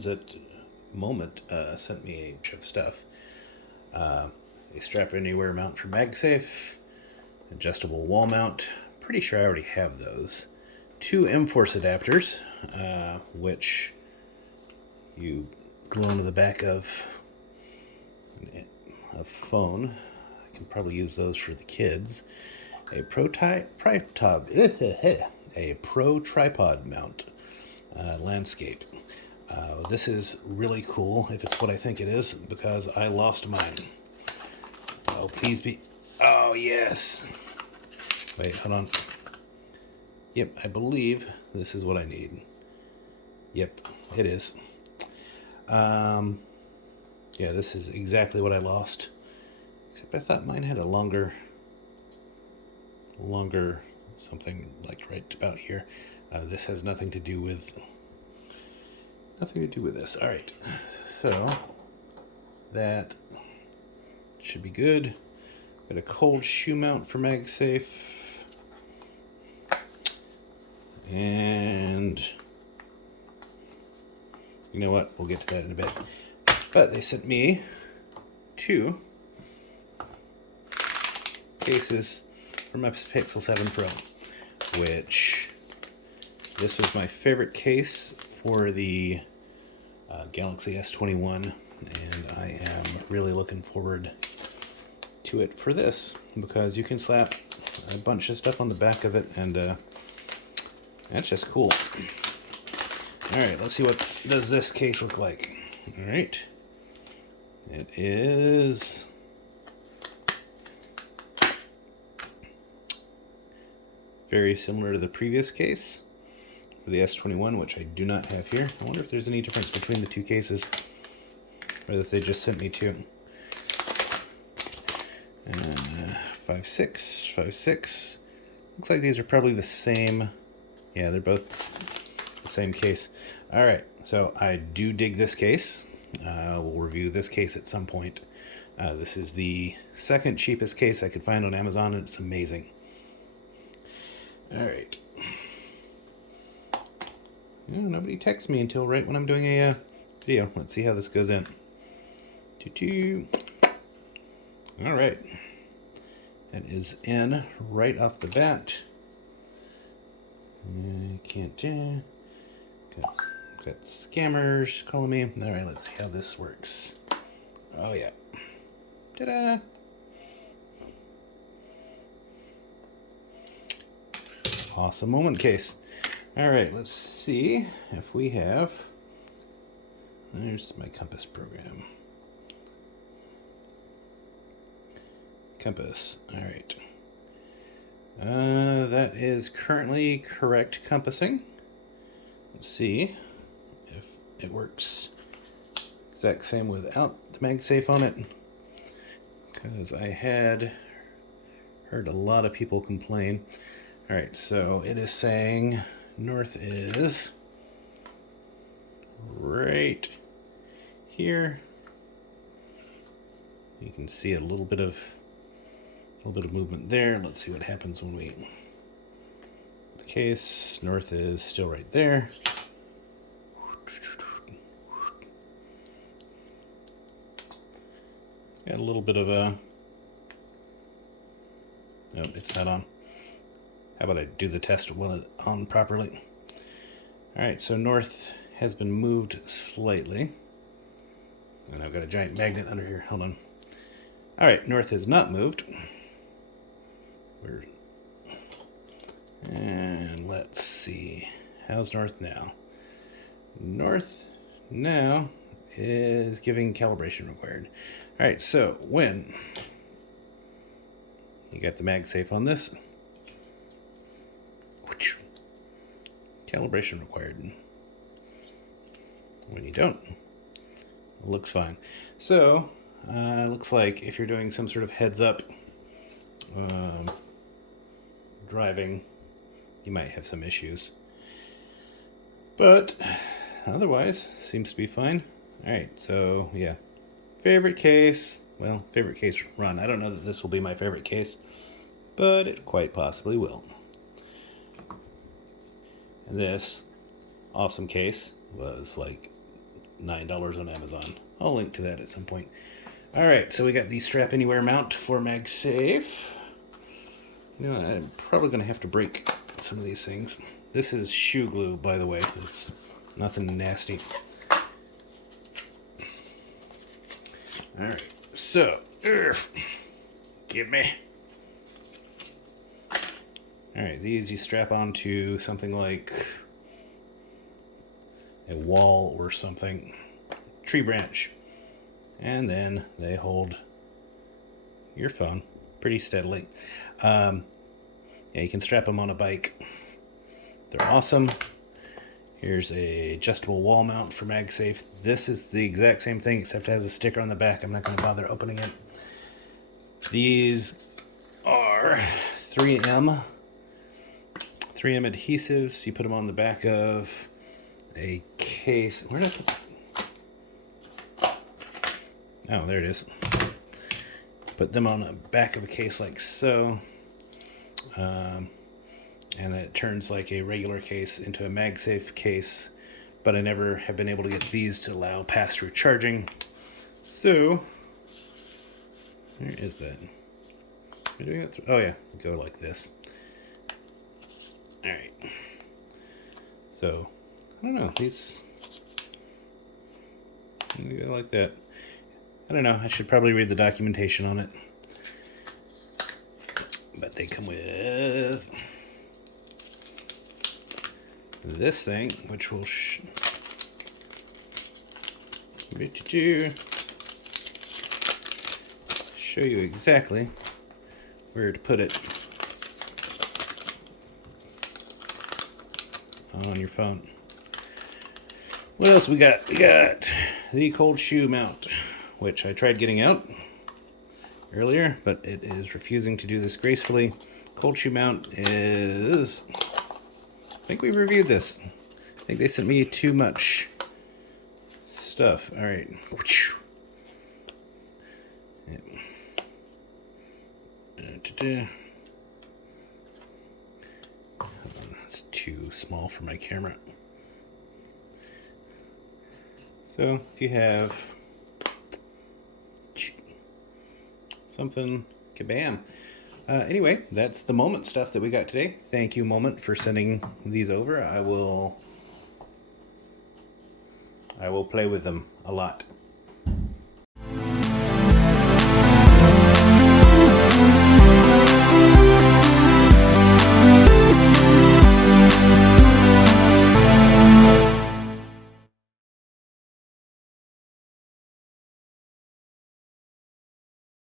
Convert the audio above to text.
friends at Moment sent me a bunch of stuff. A strap anywhere mount for MagSafe, adjustable wall mount. Pretty sure I already have those. 2 M-Force adapters, which you glue onto the back of a phone. I can probably use those for the kids. A pro tripod mount, landscape. This is really cool if it's what I think it is, because I lost mine. Oh, please be. Oh, yes. Wait, hold on. Yep, I believe this is what I need. Yep, it is. Yeah, this is exactly what I lost. Except I thought mine had a longer something like right about here. This has nothing to do with this. All right, so that should be good. Got a cold shoe mount for MagSafe, and you know what? We'll get to that in a bit. But they sent me 2 cases for my Pixel 7 Pro, which this was my favorite case for the Galaxy S21, and I am really looking forward to it for this, because you can slap a bunch of stuff on the back of it, and that's just cool. Alright, let's see what does this case look like. Alright. It is very similar to the previous case for the S21, which I do not have here. I wonder if there's any difference between the 2 cases, or if they just sent me 2. 5.6, 5.6. Looks like these are probably the same. Yeah, they're both the same case. All right, so I do dig this case. We'll review this case at some point. This is the second cheapest case I could find on Amazon, and it's amazing. All right. Nobody texts me until right when I'm doing a video. Let's see how this goes in. All right. That is in right off the bat. Got scammers calling me. All right, let's see how this works. Oh, yeah. Ta-da! Awesome moment case. All right, let's see if we have. There's my compass program. Compass. All right. That is currently correct compassing. Let's see if it works exact same without the MagSafe on it, because I had heard a lot of people complain. All right, so it is saying north is right here. You can see a little bit of movement there. Let's see what happens when we the case. North is still right there. Got a little bit of a. Nope, it's not on. How about I do the test while it's on properly? All right, so north has been moved slightly, and I've got a giant magnet under here. Hold on. All right, north is not moved. And let's see. How's north now? North now is giving calibration required. All right, so when you got the MagSafe on this, calibration required. When you don't, it looks fine. So looks like if you're doing some sort of heads-up driving, you might have some issues. But otherwise, seems to be fine. All right, so yeah. Favorite case, well, favorite case run. I don't know that this will be my favorite case, but it quite possibly will. And this awesome case was like $9 on Amazon. I'll link to that at some point. All right, so we got the Strap Anywhere mount for MagSafe. You know, I'm probably going to have to break some of these things. This is shoe glue, by the way. It's nothing nasty. All right, so, give me. All right, these you strap onto something like a wall or something, tree branch, and then they hold your phone pretty steadily. Yeah, you can strap them on a bike. They're awesome. Here's a adjustable wall mount for MagSafe. This is the exact same thing, except it has a sticker on the back. I'm not going to bother opening it. These are 3M adhesives. You put them on the back of a case. Where did I put? Oh, there it is. Put them on the back of a case like so. And it turns like a regular case into a MagSafe case, but I never have been able to get these to allow pass-through charging. So, where is that? Am I doing that? Oh yeah, go like this. All right. So, I don't know, these go like that. I don't know, I should probably read the documentation on it. But they come with this thing, which will show you exactly where to put it on your phone. What else we got? We got the cold shoe mount, which I tried getting out earlier, but it is refusing to do this gracefully. Cold shoe mount is, I think we've reviewed this. I think they sent me too much stuff. All right. It's too small for my camera. So if you have something, kabam. Anyway, that's the Moment stuff that we got today. Thank you, Moment, for sending these over. I will play with them a lot.